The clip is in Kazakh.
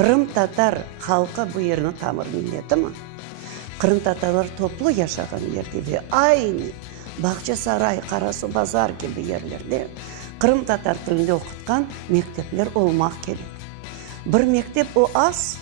Қырым татар халқы бұл ерінің тамыр миллеті ма? Қырым татарлар топлы яшаған ерде ve айны Бақча Сарай, Қарасу базар gibi ерлерде Қырым татар тілінде оқытқан мектеплер олмақ керек. Бір мектеп о аз,